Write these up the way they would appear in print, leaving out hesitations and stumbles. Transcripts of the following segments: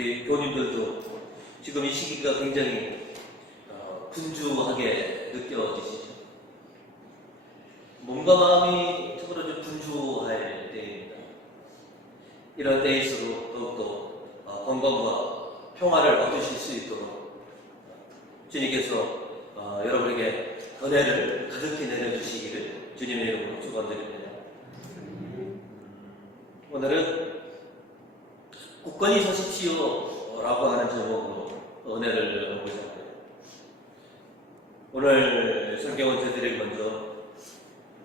우리 교우님들도 지금 이 시기가 굉장히 분주하게 느껴지시죠? 몸과 마음이 특별히 좀 분주할 때입니다. 이런 때일수록 더욱더 건강과 평화를 얻으실 수 있도록 주님께서 여러분에게 은혜를 가득히 내려주시기를 주님의 이름으로 축원드립니다. 오늘은 굳건히 서십시오 라고 하는 제목으로 은혜를 나누고자 합니다. 오늘 성경은 저희들에게 먼저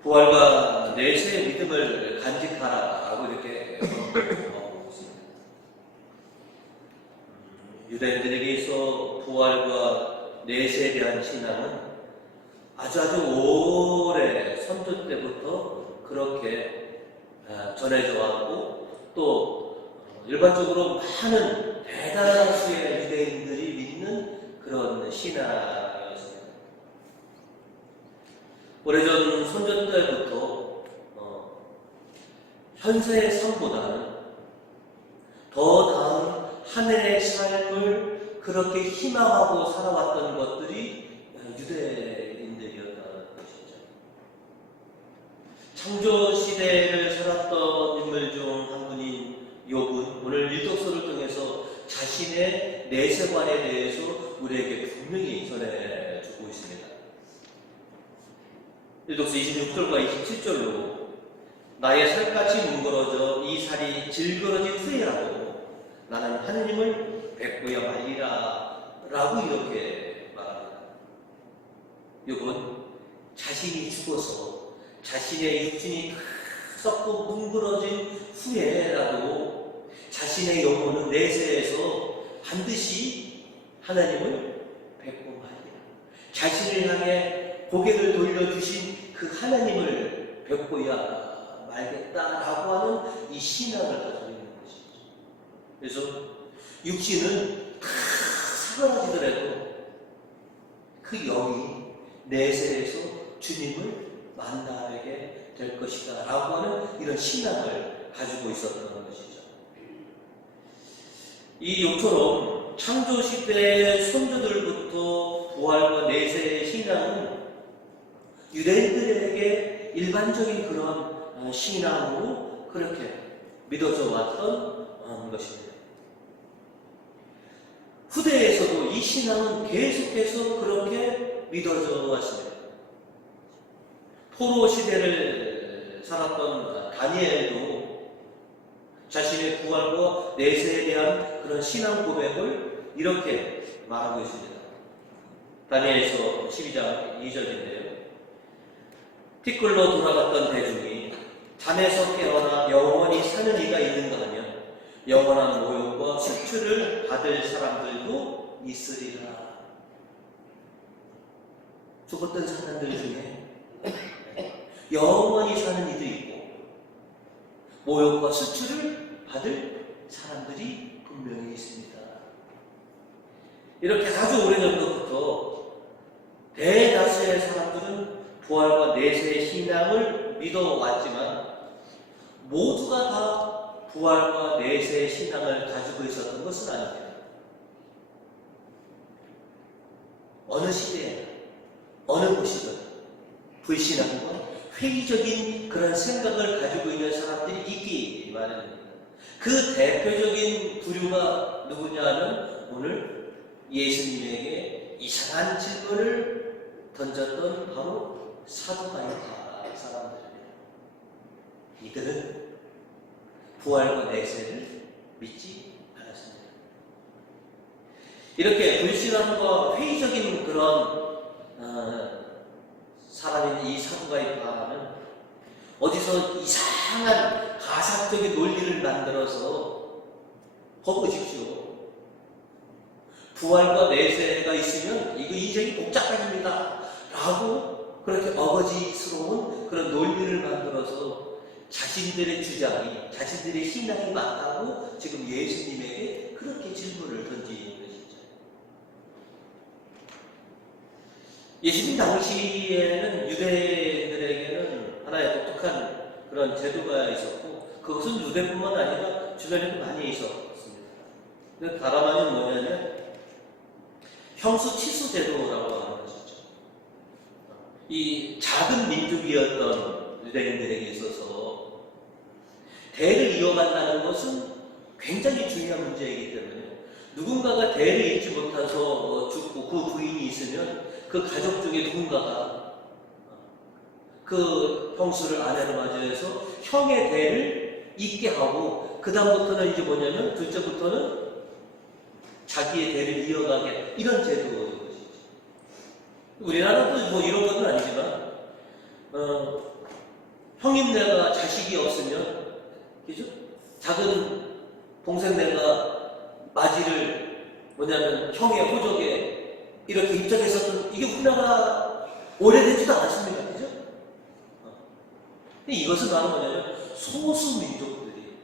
부활과 내세의 믿음을 간직하라 라고 이렇게 하고 있습니다. 유대인들에게 있어 부활과 내세에 대한 신앙은 아주 오래 선조 때부터 그렇게 전해져 왔고, 또 일반적으로 많은 대다수의 유대인들이 믿는 그런 신앙이었습니다. 오래전 선조 때부터 현세의 삶보다는 더 나은 하늘의 삶을 그렇게 희망하고 살아왔던 것들이 유대인들이었다는 것이죠. 창조 시대를 살았던 인물 중 한 분인 욥은 오늘 일독서를 통해서 자신의 내세관에 대해서 우리에게 분명히 전해주고 있습니다. 일독서 26절과 27절로 나의 살갗이 뭉그러져 이 살이 질그러진 후에라도 나는 하느님을 뵙고야 말리라 라고 이렇게 말합니다. 욥은 자신이 죽어서 자신의 육신이 다 썩고 뭉그러진 후에라도 자신의 영혼은 내세에서 반드시 하나님을 뵙고 말리라. 자신을 향해 고개를 돌려주신 그 하나님을 뵙고야 말겠다라고 하는 이 신앙을 가지고 있는 것이죠. 그래서 육신은 다 사라지더라도 그 영이 내세에서 주님을 만나게 될 것이다 라고 하는 이런 신앙을 가지고 있었던 것이죠. 이 욥처럼 창조시대의 선조들부터 부활과 내세의 신앙은 유대인들에게 일반적인 그런 신앙으로 그렇게 믿어져 왔던 것입니다. 후대에서도 이 신앙은 계속해서 그렇게 믿어져 왔습니다. 포로 시대를 살았던 다니엘도 자신의 부활과 내세에 대한 그런 신앙 고백을 이렇게 말하고 있습니다. 다니엘서 12장 2절인데요. 티끌로 돌아갔던 대중이 잠에서 깨어나 영원히 사는 이가 있는가 하면 영원한 모욕과 수출을 받을 사람들도 있으리라. 죽었던 사람들 중에 영원히 사는 이도 있고 모욕과 수출을 받을 사람들이 분명히 있습니다. 이렇게 아주 오래전부터 대다수의 사람들은 부활과 내세의 신앙을 믿어왔지만 모두가 다 부활과 내세의 신앙을 가지고 있었던 것은 아닙니다. 어느 시대에 어느 곳이든 불신앙과 회의적인 그런 생각을 가지고 있는 사람들이 있기 마련입니다. 그 대표적인 부류가 누구냐는 오늘 예수님에게 이상한 질문을 던졌던 바로 사두가이파 사람들입니다. 이들은 부활과 내세를 믿지 않았습니다. 이렇게 불신앙과 회의적인 그런 사람인 이 사두가이파는 어디서 이상한 가상적인 논리를 만들어서 보십시오. 부활과 내세가 있으면 이거 인생이 복잡해집니다 라고 그렇게 어거지스러운 그런 논리를 만들어서 자신들의 주장이, 자신들의 신앙이 맞다고 지금 예수님에게 그렇게 질문을 던지는 것이죠. 예수님 당시에는 유대인들에게는 하나의 독특한 그런 제도가 있었고, 그것은 유대뿐만 아니라 주변에도 많이 있었습니다. 다라마는 뭐냐면 형수 치수 제도라고 하는 것이죠. 이 작은 민족이었던 유대인들에게 있어서 대를 이어간다는 것은 굉장히 중요한 문제이기 때문에 누군가가 대를 잇지 못해서 죽고 그 부인이 있으면 그 가족 중에 누군가가 그 형수를 아내로 맞이해서 형의 대를 잇게 하고 그 다음부터는 이제 뭐냐면 둘째부터는 자기의 대를 이어가게 이런 제도인 것이죠. 우리나라도 뭐 이런 건 아니지만 형님네가 자식이 없으면 그죠? 작은 동생네가 맞이를 뭐냐면 형의 호적에 이렇게 입적했었던 이게 우리나라 오래되지도 않았습니다. 그죠? 근데 이것은 바로 뭐냐면 소수 민족들이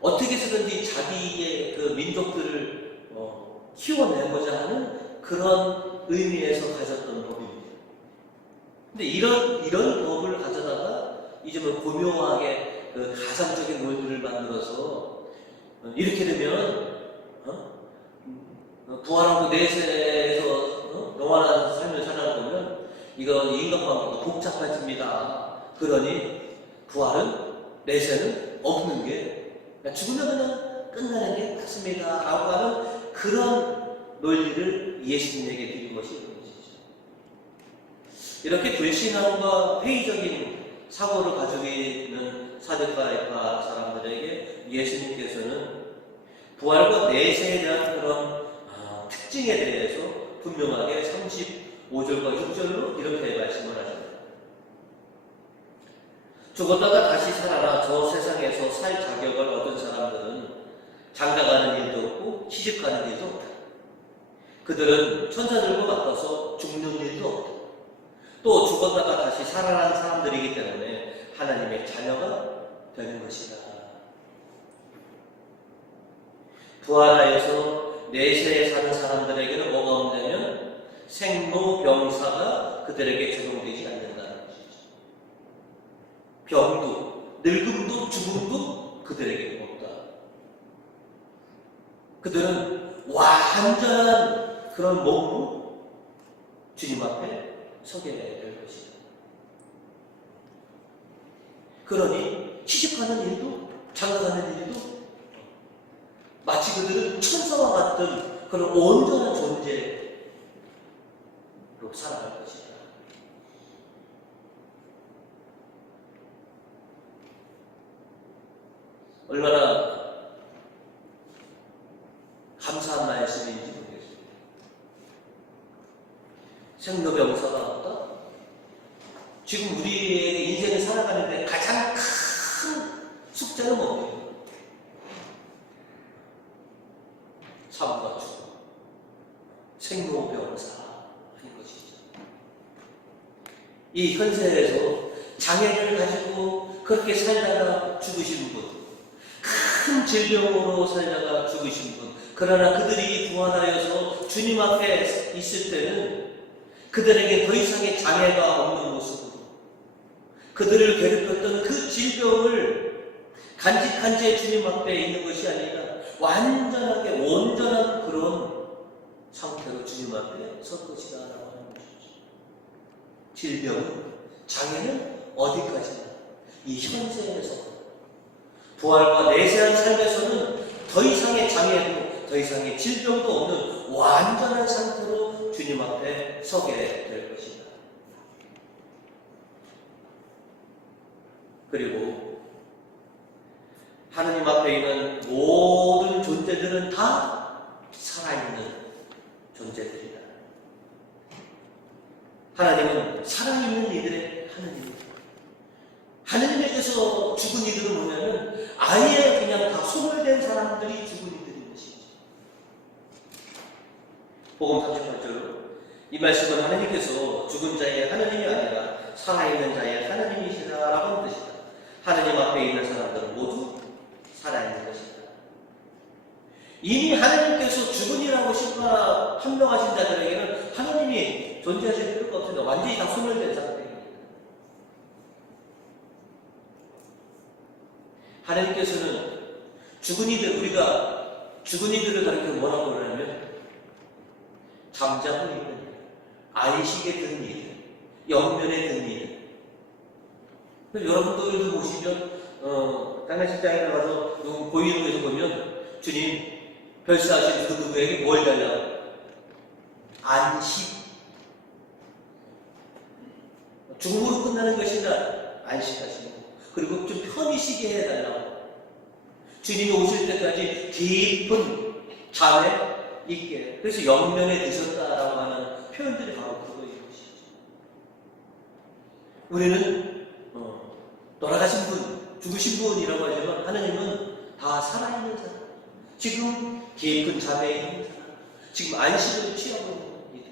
어떻게 해서든지 자기의 그 민족들을 키워내고자 하는 그런 의미에서 가졌던 법입니다. 근데 이런 법을 가져다가 이제 뭐 고묘하게 그 가상적인 논리를 만들어서 이렇게 되면 부활하고 내세에서 영원한 삶을 살아보면 이거 인간관계가 복잡해집니다. 그러니 부활은 내세는 없는 게 죽으면 그냥 끝나는 게 맞습니다. 라고 하는 그런 논리를 예수님에게 드린 것이 이런 것이죠. 이렇게 불신앙과 회의적인 사고를 가지고 있는 사드가이파 사람들에게 예수님께서는 부활과 내세에 대한 그런 특징에 대해서 분명하게 35절과 6절로 이렇게 말씀을 하십니다. 죽었다가 다시 살아나 저 세상에서 살 자격을 얻은 사람들은 장가가는 일도 없고 시집가는 일도 없다. 그들은 천사들과 바꿔서 죽는 일도 없다. 또 죽었다가 다시 살아난 사람들이기 때문에 하나님의 자녀가 되는 것이다. 부활하여서 내세에 사는 사람들에게는 뭐가 없냐면 생로병사가 그들에게 적용되지 않는다는 것이죠. 병도 늙음도 죽음도 그들에게 없다. 그들은 완전한 그런 몸으로 주님 앞에 서게 될 것이다. 그러니 시집가는 일도 장가가는 일도 마치 그들은 천사와 같은 그런 온전한 존재로 살아갈 것이다. 얼마나 감사한 말씀인지 모르겠습니다. 생로병사가 없다? 지금 우리의 인생을 살아가는데 가장 큰 숙제는 뭐예요? 삶과 죽음, 생로병사 하는 것이죠. 이 현세에서 장애를 가지고 그렇게 살다가 죽으신 분, 큰 질병으로 살다가 죽으신 분, 그러나 그들이 부활하여서 주님 앞에 있을 때는 그들에게 더 이상의 장애가 없는 모습으로 그들을 괴롭혔던 그 질병을 간직한 채 주님 앞에 있는 것이 아니라 완전하게 온전한 그런 상태로 주님 앞에 설 것이다 라고 하는 것이죠. 질병은, 장애는 어디까지나 이 현세에서 부활과 내세한 삶에서는 더 이상의 장애도 더 이상의 질병도 없는 완전한 상태로 주님 앞에 서게 될 것이다. 그리고 하느님 앞에 있는 모든 존재들은 다 살아있는 존재들이다. 하나님은 살아있는 이들의 하나님입니다. 하느님에게서 죽은 이들은 뭐냐면 아예 그냥 다 소멸된 사람들이 죽은 이들인 것이죠. 복음 38절로 이 말씀은 하나님께서 죽은 자의 하나님이 아니라 살아있는 자의 하나님이시다라고 하는 뜻이다. 하나님 앞에 있는 사람들은 모두 살아있는 것이다. 이미 하나님께서 죽은이라고 판명하신 자들에게는 하나님이 존재하실 필요가 없습니다. 완전히 다 소멸된 상태입니다. 하나님께서는 죽은 이들, 우리가 죽은 이들을 가리켜 뭐라고 그러냐면 잠자고 있는 일, 안식에 든 일, 영면에 든 일. 여러분들도 보시면 장례식장에 가서 보이는 보면 주님 별세하신 누구에게 뭘 달라고? 안식. 죽음으로 끝나는 것이 아니라 안식하시고, 그리고 좀 편히 쉬게 해달라고. 주님이 오실 때까지 깊은 잠에 있게. 그래서 영면에 드셨다라고 하는 표현들이 바로 그거인 것이죠. 우리는 돌아가신 분, 죽으신 분이라고 하지만 하나님은 다 살아있는 사람, 지금 깊은 잠에 있는 사람, 지금 안식을 취하고 있는 이들,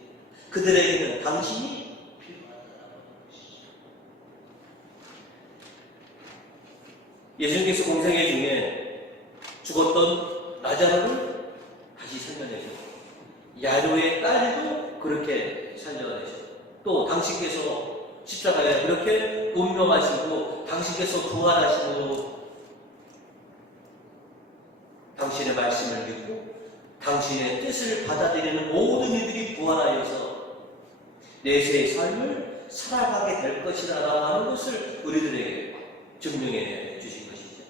그들에게는 당신이 필요하다는 것이죠. 예수님께서 공생애 중에 죽었던 라자로를 다시 살려내셨고, 야로의 딸도 그렇게 살려내셨고, 또 당신께서 십자가에 그렇게 운명하시고 당신께서 부활하시고 당신의 말씀을 믿고 당신의 뜻을 받아들이는 모든 이들이 부활하여서 내세의 삶을 살아가게 될 것이라고 하는 것을 우리들에게 증명해 주신 것이죠.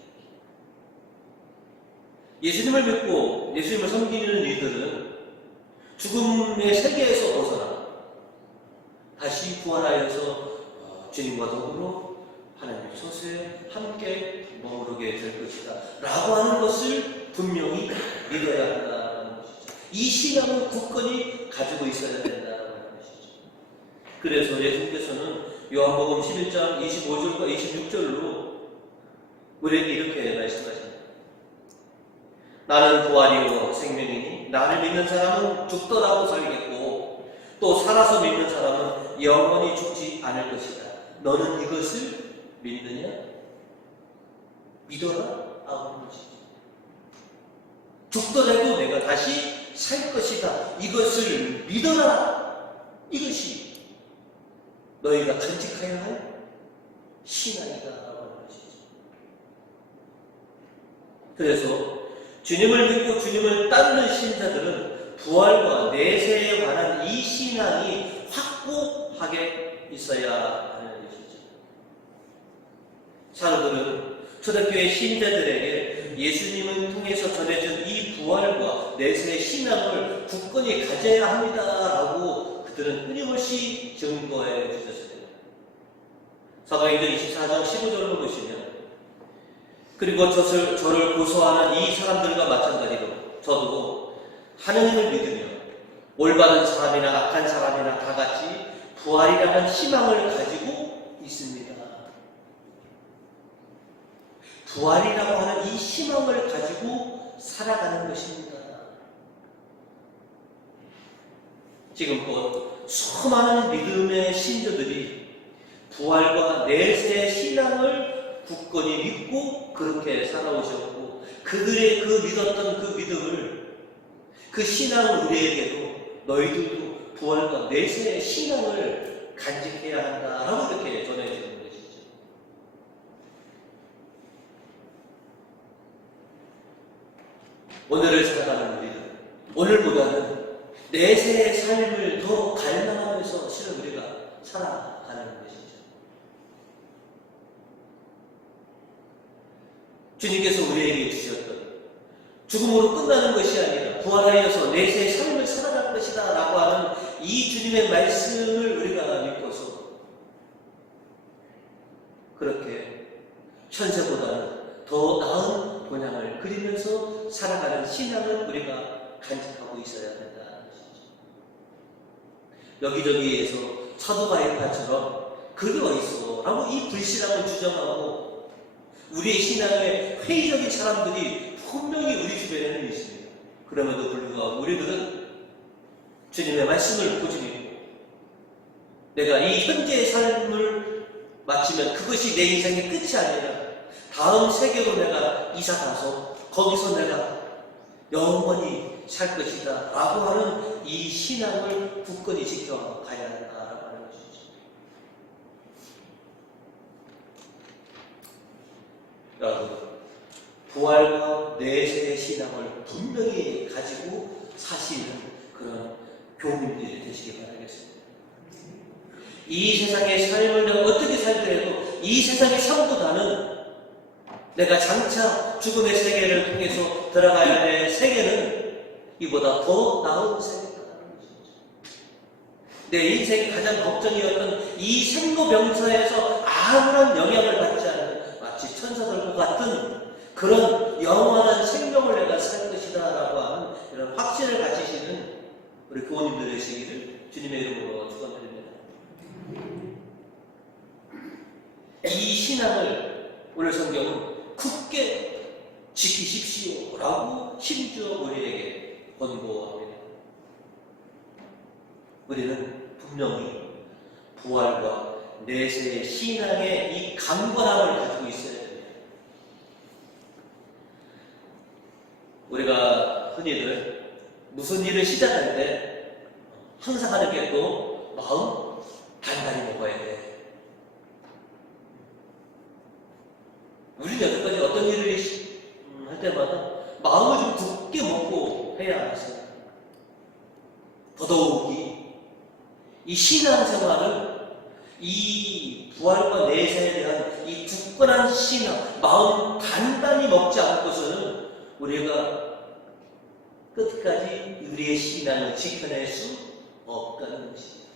예수님을 믿고 예수님을 섬기는 이들은 죽음의 세계에서 벗어나 다시 부활하여서 주님과 더불어 하나님 소수에 함께 머무르게 될 것이다 라고 하는 것을 분명히 믿어야 한다는 것이죠. 이 신앙을 굳건히 가지고 있어야 된다는 것이죠. 그래서 예수님께서는 요한복음 11장 25절과 26절로 우리에게 이렇게 말씀하십니다. 나는 부활이요 생명이니 나를 믿는 사람은 죽더라도 살겠고 또 살아서 믿는 사람은 영원히 죽지 않을 것이다. 너는 이것을 믿느냐? 믿어라? 하는 것이지. 죽더라도 내가 다시 살 것이다. 이것을 믿어라. 이것이 너희가 간직해야 할 신앙이다. 하는 것이지. 그래서 주님을 믿고 주님을 따르는 신자들은 부활과 내세에 관한 이 신앙이 확고하게 있어야 하는 것이죠. 사도들은 초대교회 신자들에게 예수님을 통해서 전해준 이 부활과 내세의 신앙을 굳건히 가져야 합니다라고 그들은 끊임없이 증거해 주셨습니다. 사도행전 24장 15절로 보시면 그리고 저를 고소하는 이 사람들과 마찬가지로 저도 하느님을 믿으며 올바른 사람이나 악한 사람이나 다 같이 부활이라는 희망을 가지고 있습니다. 부활이라고 하는 이 희망을 가지고 살아가는 것입니다. 지금껏 수많은 믿음의 신조들이 부활과 내세의 신앙을 굳건히 믿고 그렇게 살아오셨고 그들의 그 믿었던 그 믿음을 그 신앙을 우리에게도 너희들도 부활과 내세의 신앙을 간직해야 한다라고 이렇게 전해주는 것이죠. 오늘을 살아가는 우리는 오늘보다는 내세의 삶을 더 갈망하면서 실은 우리가 살아가는 것이죠. 주님께서 우리에게 주셨던 죽음으로 끝나는 것이 아니라 부활하여서 내세의 삶을 살아갈 것이다 라고 하는 이 주님의 말씀을 우리가 믿고서 그렇게 현세보다는 더 나은 본향을 그리면서 살아가는 신앙을 우리가 간직하고 있어야 된다는 것이죠. 여기저기에서 사도 바이팔처럼 그게 어딨어 라고 이 불신앙을 주장하고 우리의 신앙에 회의적인 사람들이 분명히 우리 주변에는 있습니다. 그럼에도 불구하고 우리들은 주님의 말씀을 고집하고 내가 이 현재의 삶을 마치면 그것이 내 인생의 끝이 아니라 다음 세계로 내가 이사 가서 거기서 내가 영원히 살 것이다 라고 하는 이 신앙을 굳건히 지켜가야 한다라고 하는 것이죠. 여러분, 부활과 내세의 신앙을 분명히 가지고 사시는 그런 교우님들이 되시기 바라겠습니다. 이 세상의 삶을 내가 어떻게 살더라도 이 세상의 삶보다는 내가 장차 죽음의 세계를 통해서 들어가야 될 세계는 이보다 더 나은 세계다라는 것이죠. 내 인생의 가장 걱정이었던 이 생로병사에서 아무런 영향을 받지 않는 마치 천사들과 같은 그런 영원한 생명을 내가 살 것이다 라고 하는 이런 확신을 가지시는 우리 교우님들 되시기를 주님의 이름으로 축원드립니다. 이 신앙을 오늘 성경은 굳게 지키십시오 라고 심지어 우리에게 권고합니다. 우리는 분명히 부활과 내세의 신앙의 이 강건함을 가지고 있어야 됩니다. 우리가 흔히들 무슨 일을 시작할 때 항상 하는 게 또 마음 단단히 먹어야 돼. 우리는 여태까지 어떤 일을 할 때마다 마음을 좀 굳게 먹고 해야 했어요. 더더욱이 이 신앙생활을 이 부활과 내세에 대한 이 굳건한 신앙, 마음 단단히 먹지 않고서는 우리가 끝까지 우리의 신앙을 지켜낼 수 없다는 것입니다.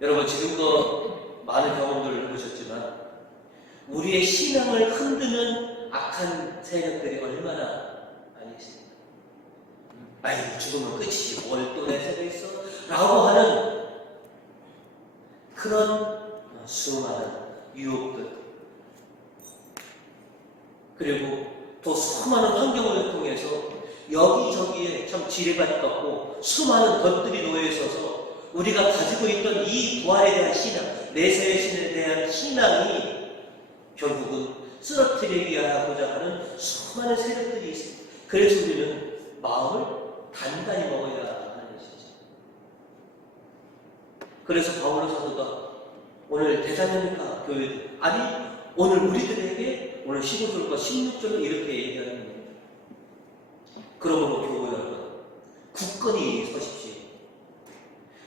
여러분 지금도 많은 경험들을 해보셨지만 우리의 신앙을 흔드는 악한 세력들이 얼마나 많이 있습니다. 아이 죽으면 끝이지 뭘 또 내 세계 있어 라고 하는 그런 수많은 유혹들 그리고 또 수많은 환경을 통해서 여기저기에 참 지뢰가 떴고 수많은 덫들이 놓여 있어서 우리가 가지고 있던 이 부활에 대한 신앙, 내세의 신에 대한 신앙이 결국은 쓰러뜨리고자 하는 수많은 세력들이 있습니다. 그래서 우리는 마음을 단단히 먹어야 하는 것이죠. 그래서 바울로 사도가 오늘 대사님과 교회들, 아니 오늘 우리들에게 오늘 15절과 16절을 이렇게 얘기하는 겁니다. 그러므로 교회 여러분, 굳건히 서십시오.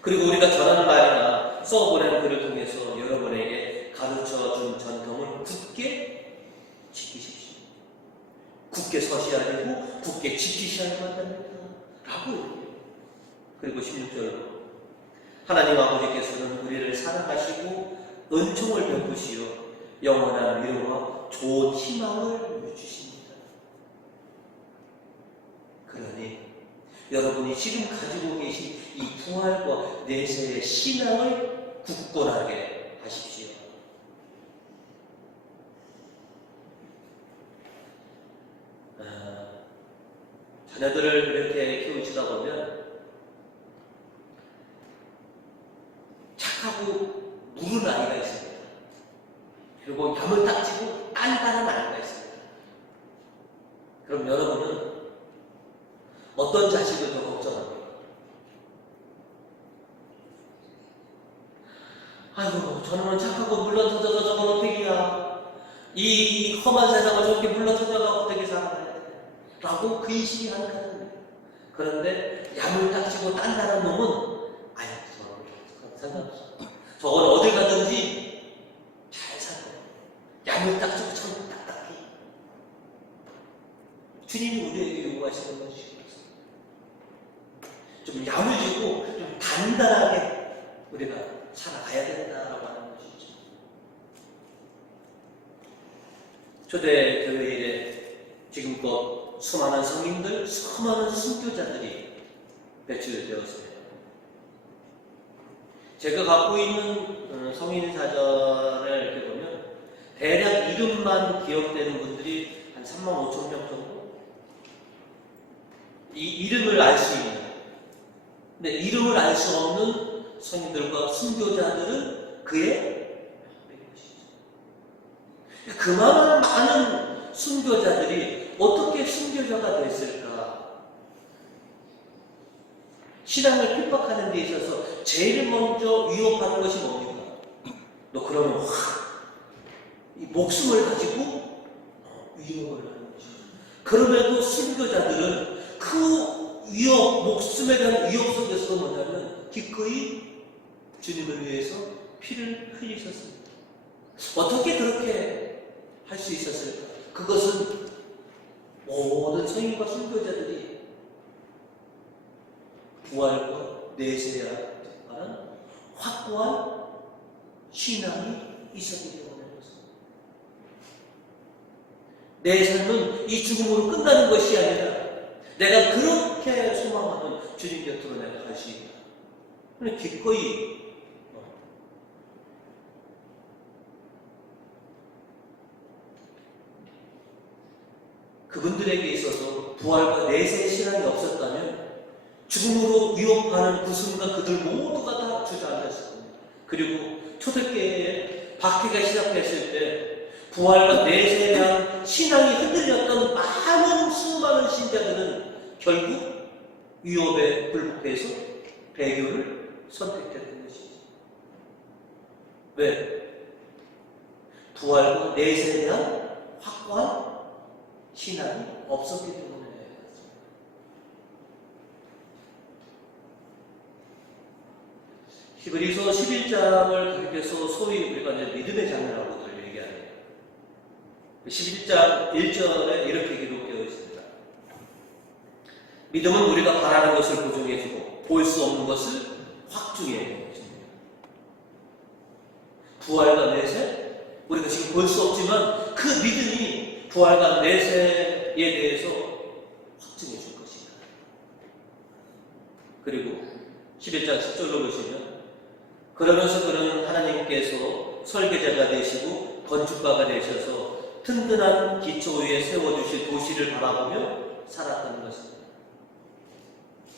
그리고 우리가 전하는 말이나 써보내는 글을 통해서 여러분에게 가르쳐준 전통을 굳게 지키십시오. 굳게 서셔야 되고 굳게 지키셔야 한답니다. 라고 얘기해요. 그리고 16절 하나님 아버지께서는 우리를 사랑하시고 은총을 베푸시어 영원한 위로와 좋은 희망을 주십니다. 그러니 여러분이 지금 가지고 계신 이 부활과 내세의 신앙을 굳건하게 하십시오. 자녀들을 이렇게 키우시다 보면 착하고 무른 아이가 있습니다. 그리고 야물딱지고 단단한 아이가 있습니다. 그럼 여러분은 어떤 자식을 더 걱정합니까? 아이고 저놈은 착하고 물러터져서 저걸 어떻게 해야 이 험한 세상을 저렇게 물러터져가 어떻게 살아가야 돼? 라고 근심이 하는 거예요. 그런데 야물딱지고 단단한 놈은 아유 저건 상관없어. 저건 어딜 가든지 잘 살아요. 야물딱지고 참 딱딱해. 주님이 우리에게 요구하시는 것이 좀 야물지고 좀 단단하게 우리가 살아가야 된다라고 하는 것이죠. 초대교회에 지금껏 수많은 성인들, 수많은 순교자들이 배출되었습니다. 제가 갖고 있는 성인 사전을 이렇게 보면 대략 이름만 기억되는 분들이 한 35,000명 정도? 이 이름을 알 수 있는 근데 이름을 알 수 없는 성인들과 순교자들은 그의 것이죠. 그만한 많은 순교자들이 어떻게 순교자가 됐을까? 신앙을 핍박하는 데 있어서 제일 먼저 위협하는 것이 뭡니까? 너 그러면 확 이 목숨을 가지고 위협을 하는 것이죠. 그럼에도 순교자들은 그 위협, 목숨에 대한 위협 속에서 뭐냐면 기꺼이 주님을 위해서 피를 흘리셨습니다. 어떻게 그렇게 할 수 있었을까? 그것은 모든 성인과 순교자들이 부활과 내세에 관한 확고한 신앙이 있었기 때문에 그렇습니다. 내 삶은 이 죽음으로 끝나는 것이 아니라 내가 그렇게 소망하는 주님 곁으로 내가 갈 수 있다. 기꺼이 그분들에게 있어서 부활과 내세의 신앙이 없었다면 죽음으로 위협하는 그 순간 그들 모두가 다 주저앉았을 겁니다. 그리고 초대교회에 박해가 시작됐을 때 부활과 내세에 대한 신앙이 흔들렸던 많은 수많은 신자들은 결국 위협에 굴복해서 배교를 선택했던 것이죠. 왜? 부활과 내세에 대한 확고한 신앙이 없었기 때문에 그렇습니다. 히브리서 11장을 가리켜서 소위 우리가 이제 믿음의 장르라고들 얘기하네요. 11장 1절에 이렇게 기록되어 있습니다. 믿음은 우리가 바라는 것을 보증해주고 볼 수 없는 것을 확증해줍니다. 부활과 내세, 우리가 지금 볼 수 없지만 그 믿음이 부활과 내세에 대해서 확증해 줄 것이다. 그리고 11장 10절로 보시면 그러면서 그는 하나님께서 설계자가 되시고 건축가가 되셔서 튼튼한 기초 위에 세워주실 도시를 바라보며 살았다는 것입니다.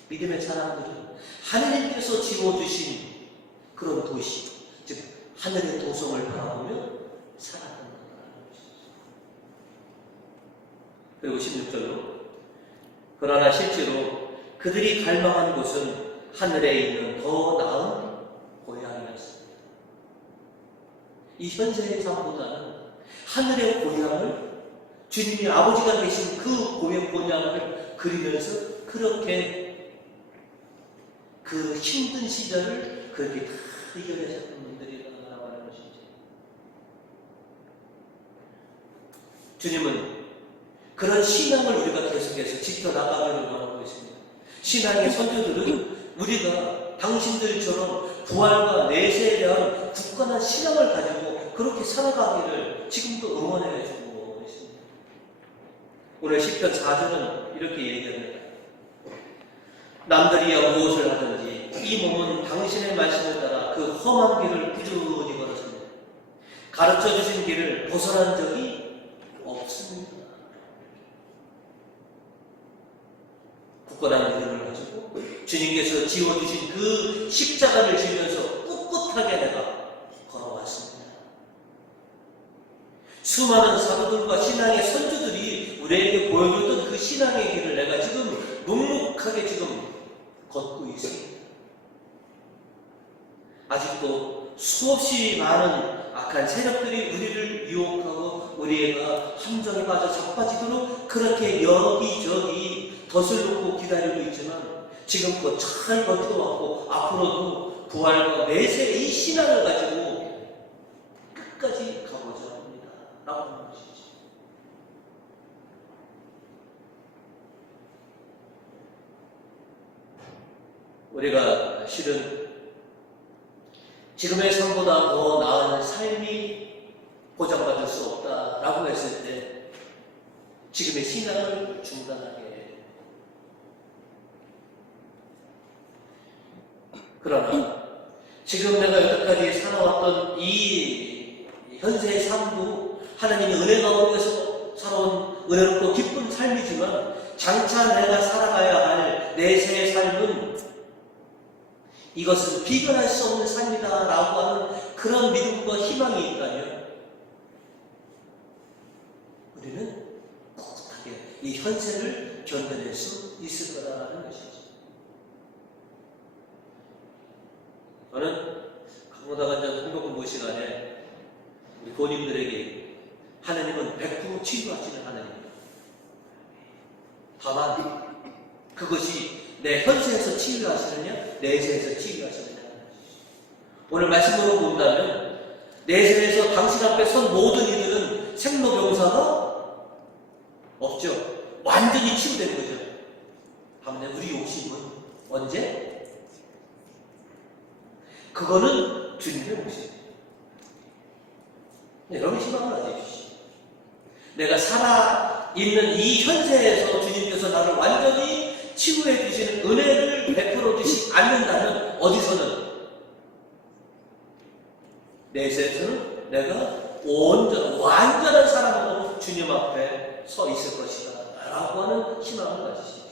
믿음의 사람들은 하나님께서 지어주신 그런 도시, 즉 하늘의 도성을 바라보며 살았다는 것입니다. 그리고 16절로 그러나 실제로 그들이 갈망한 곳은 하늘에 있는 더 나은 고향이었습니다. 이 현재의 삶보다는 하늘의 고향을 주님이 아버지가 되신 그 고향을 그리면서 그렇게 그 힘든 시절을 그렇게 다 이겨내셨던 분들이라고 하는 것이죠. 주님은 그런 신앙을 우리가 계속해서 지켜나가기를 원하고 있습니다. 신앙의 선조들은 우리가 당신들처럼 부활과 내세에 대한 굳건한 신앙을 가지고 그렇게 살아가기를 지금도 응원해 주고 있습니다. 오늘 시편 4절은 이렇게 얘기합니다. 남들이야 무엇을 하든지 이 몸은 당신의 말씀을 따라 그 험한 길을 꾸준히 걸었습니다. 가르쳐 주신 길을 벗어난 적이 없습니다. 굳건한 믿음을 가지고 주님께서 지어주신 그 십자가를 지면서 꿋꿋하게 내가 걸어왔습니다. 수많은 사도들과 신앙의 선조들이 우리에게 보여줬던 그 신앙의 길을 내가 지금 묵묵하게 지금 걷고 있습니다. 아직도 수없이 많은 악한 세력들이 우리를 유혹하고 우리가 함정에 빠져 자빠지도록 그렇게 여기저기 덫을 놓고 기다리고 있지만 지금껏 잘 버텨왔고 앞으로도 부활과 내세의 이 신앙을 가지고 끝까지 가보자 합니다. 라고 하는 것이죠. 우리가 실은 지금의 삶보다 더 나은 삶이 보장받을 수 없다라고 했을 때 지금의 신앙을 중단하게 해요. 그러나 지금 내가 여태까지 살아왔던 이 현재의 삶도 하나님의 은혜 가운데서 살아온 은혜롭고 기쁜 삶이지만 장차 내가 살아가야 할 내세의 삶은 이것은 비교할 수 없는 삶이다 라고 하는 그런 믿음과 희망이 있다면 우리는 꿋꿋하게 이 현세를 견뎌낼 수 있을 거라는 것이죠. 저는 강모다관장 성경 공부 시간에 우리 고님들에게 치유하시는 하나님입니다. 다만 그것이 내 현세에서 치유하시느냐 내세에서 치유하시느냐. 오늘 말씀으로 본다면 내세에서 당신 앞에 선 모든 이들은 생로병사가 없죠. 완전히 치유되는 거죠. 반면에 우리 욕심은 언제? 그거는 주님의 몫입니다. 여러분 희망을 가져주시죠. 내가 살아있는 이 현세에서 주님께서 나를 완전히 치유해 주시는 은혜를 베풀어 주시지 않는다면 어디서는 내세에서는 내가 완전한 사람으로 주님 앞에 서 있을 것이다 라고 하는 희망을 가지십시오.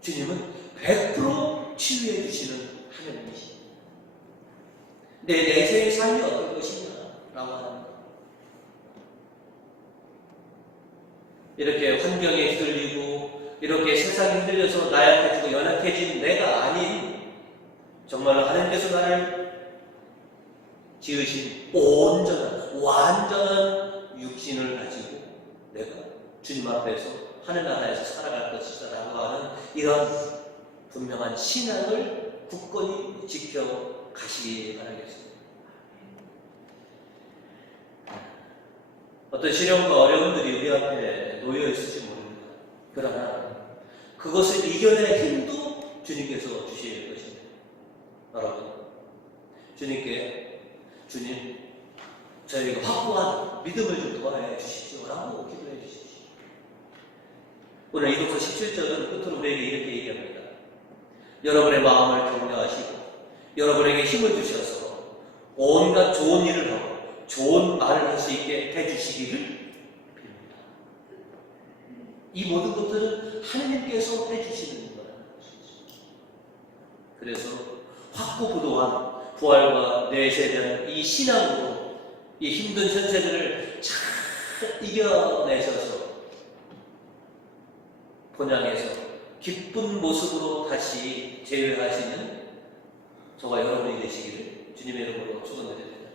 주님은 100% 치유해 주시는 하나님이십니다. 내 내세의 삶이 어떨 것이냐 라고 하는 것. 이렇게 환경에 흔들리고 이렇게 세상에 흔들려서 나약해지고 연약해진 내가 아닌 정말로 하나님께서 나를 지으신 온전한 완전한 육신을 가지고 내가 주님 앞에서 하늘나라에서 살아갈 것이다 라고 하는 이런 분명한 신앙을 굳건히 지켜 가시기 바라겠습니다. 어떤 시련과 어려움들이 우리 앞에 놓여 있을지 모릅니다. 그러나 그것을 이겨낼 힘도 주님께서 주실 것입니다. 여러분, 주님께 주님 저희가 확고한 믿음을 좀 도와해 주십시오 라고 기도해 주십시오. 오늘 이독서 17절은 끝으로 우리에게 이렇게 얘기합니다. 여러분의 마음을 격려하시고 여러분에게 힘을 주셔서 온갖 좋은 일을 하고 좋은 말을 할 수 있게 해주시기를 빕니다. 이 모든 것들은 하나님께서 해주시는 거라는 것이죠. 그래서 확고부도한 부활과 내세에 대한 이 신앙으로 이 힘든 현세들을 잘 이겨내셔서 본향에서 기쁜 모습으로 다시 재회하시는 저와 여러분이 되시기를 주님의 이름으로 축원드립니다.